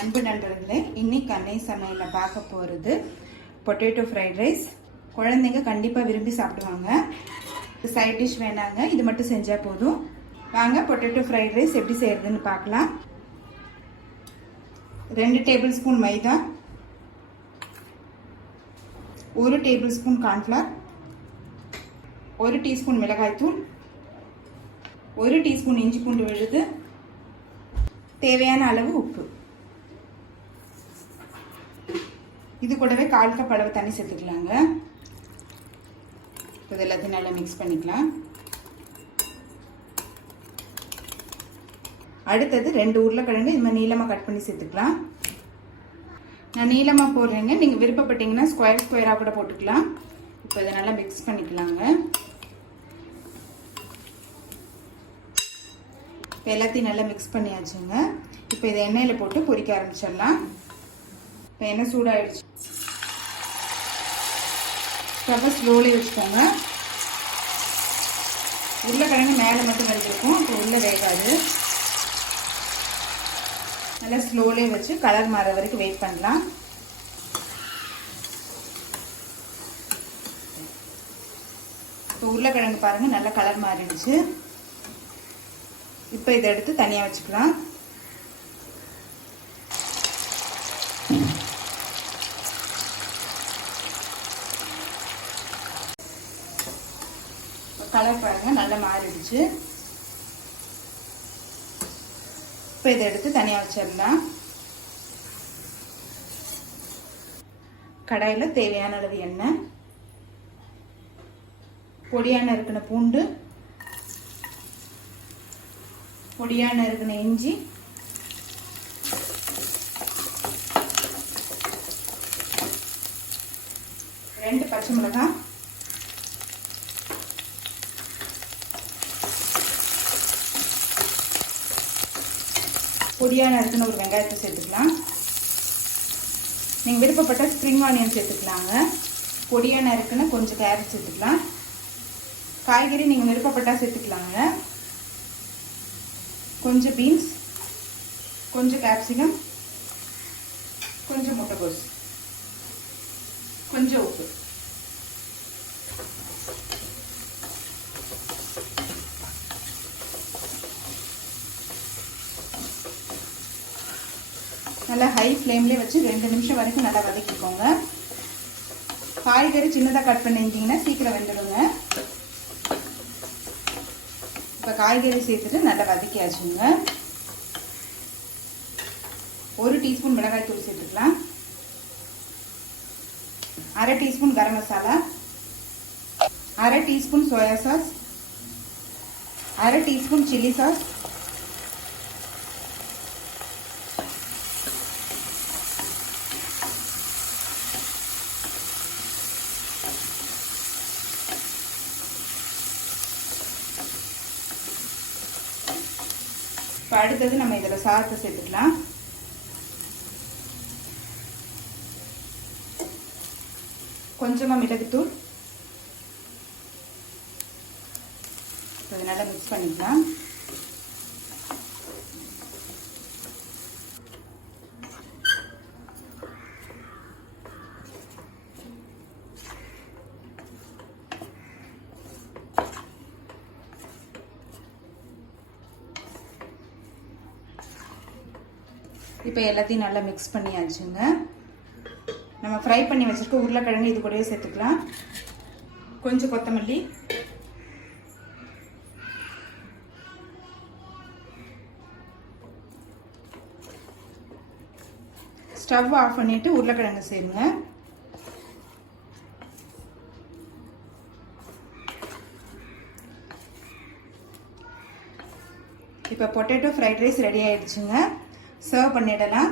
அன்பு நண்பர்களே, இன்னைக்கு அன்னை சமையலில் பார்க்க போகிறது பொட்டேட்டோ ஃப்ரைட் ரைஸ். குழந்தைங்க கண்டிப்பாக விரும்பி சாப்பிடுவாங்க. சைட் டிஷ் வேணாங்க, இது மட்டும் செஞ்சால் போதும். வாங்க பொட்டேட்டோ ஃப்ரைட் ரைஸ் எப்படி செய்யறதுன்னு பார்க்கலாம். 2 டேபிள் ஸ்பூன் மைதா, 1 டேபிள் ஸ்பூன் கார்ன்ஃப்ளவர், 1 டீஸ்பூன் மிளகாய்த்தூள், 1 டீஸ்பூன் இஞ்சி பூண்டு விழுது, தேவையான அளவு உப்பு. இது கூடவே 1/4 கப் அளவு தண்ணி சேர்த்துக்கலாங்க. இது எல்லாத்தையும் நல்லா மிக்ஸ் பண்ணிக்கலாம். அடுத்தது 2 உருளைக்கிழங்கு இது மாதிரி நீளமாக கட் பண்ணி சேர்த்துக்கலாம். நான் நீளமாக போடுறேங்க, நீங்கள் விருப்பப்பட்டீங்கன்னா ஸ்கொயராக கூட போட்டுக்கலாம். இப்போ இதை நல்லா மிக்ஸ் பண்ணிக்கலாங்க. இப்போ எல்லாத்தையும் நல்லா மிக்ஸ் பண்ணியாச்சுங்க. இப்போ இதை எண்ணெயில் போட்டு பொரிக்க ஆரம்பிச்சிடலாம். இப்போ எண்ணெய் சூடாகிடுச்சு. ஸ்டவ்வை ஸ்லோலி வச்சுக்கோங்க. உருளைக்கிழங்கு மேலே மட்டும் வெந்திருக்கும், இப்போ உள்ளே வேகாது. நல்லா ஸ்லோலி வச்சு கலர் மாற வரைக்கும் வெயிட் பண்ணலாம். இப்போ உருளைக்கிழங்கு பாருங்கள் நல்லா கலர் மாறிடுச்சு. இப்போ இதை எடுத்து தனியாக வச்சுக்கலாம். கலர் பாருங்க நல்லா மாறிடுச்சு. இப்போ இதை எடுத்து தனியாக வச்சிடலாம். கடாயில் தேவையான அளவு எண்ணெய், பொடியான நறுக்கின பூண்டு, பொடியான நறுக்கின இஞ்சி, ரெண்டு பச்சை மிளகாய், பொடியாக நறுக்குன்னு ஒரு வெங்காயத்தை சேர்த்துக்கலாம். நீங்கள் விருப்பப்பட்ட ஸ்ப்ரிங் ஆனியன் சேர்த்துக்கலாங்க. பொடியாக நறுக்குன்னு கொஞ்சம் கேரட் சேர்த்துக்கலாம். காய்கறி நீங்கள் விருப்பப்பட்டால் சேர்த்துக்கலாங்க. கொஞ்சம் பீன்ஸ், கொஞ்சம் கேப்சிகம், கொஞ்சம் முட்டைக்கோஸ், கொஞ்சம் உப்பு. நல்லா ஹை ஃப்ளேம்லேயே வச்சு 2 நிமிஷம் வரைக்கும் நல்லா வதக்கிக்கோங்க. காய்கறி சின்னதாக கட் பண்ணிட்டீங்கன்னா சீக்கிரம் வெந்துடுங்க. இப்போ காய்கறி சேர்த்துட்டு நல்லா வதக்கியாச்சுங்க. 1 டீஸ்பூன் மிளகாய் தூள் சேர்த்துக்கலாம். 1/2 teaspoon garam masala, 1/2 teaspoon soya sauce, 1/2 teaspoon chilli sauce, இப்போ அடுத்தது நம்ம இதில் சாதத்தை சேர்த்துக்கலாம். கொஞ்சமாக மிளகுத்தூள், இதை நல்லா மிக்ஸ் பண்ணிக்கலாம். இப்போ எல்லாத்தையும் நல்லா மிக்ஸ் பண்ணியாச்சுங்க. நம்ம ஃப்ரை பண்ணி வச்சுருக்க உருளைக்கிழங்கு இது கூடவே சேர்த்துக்கலாம். கொஞ்சம் கொத்தமல்லி, ஸ்டவ் ஆஃப் பண்ணிவிட்டு உருளைக்கிழங்கு சேருங்க. இப்போ பொட்டேட்டோ ஃப்ரைட் ரைஸ் ரெடி ஆயிடுச்சுங்க. சர்வ் பண்ணிடலாம்.